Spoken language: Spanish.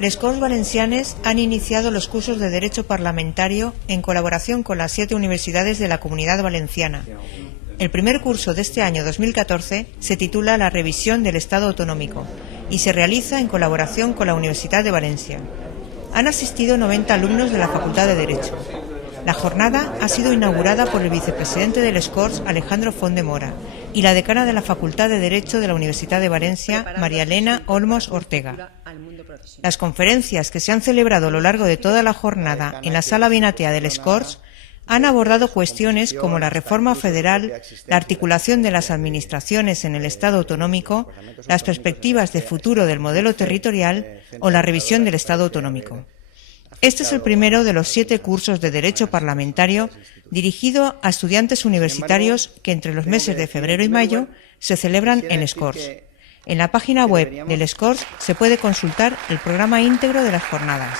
Les Corts Valencianes han iniciado los cursos de Derecho Parlamentario en colaboración con las 7 universidades de la Comunidad Valenciana. El primer curso de este año 2014 se titula La revisión del Estado autonómico y se realiza en colaboración con la Universidad de Valencia. Han asistido 90 alumnos de la Facultad de Derecho. La jornada ha sido inaugurada por el vicepresidente de Les Corts, Alejandro Font de Mora, y la decana de la Facultad de Derecho de la Universidad de Valencia, María Elena Olmos Ortega. Las conferencias que se han celebrado a lo largo de toda la jornada en la Sala Benatea de Les Corts han abordado cuestiones como la reforma federal, la articulación de las administraciones en el Estado autonómico, las perspectivas de futuro del modelo territorial o la revisión del Estado autonómico. Este es el primero de los 7 cursos de Derecho Parlamentario dirigido a estudiantes universitarios que entre los meses de febrero y mayo se celebran en Les Corts. En la página web de Les Corts se puede consultar el programa íntegro de las jornadas.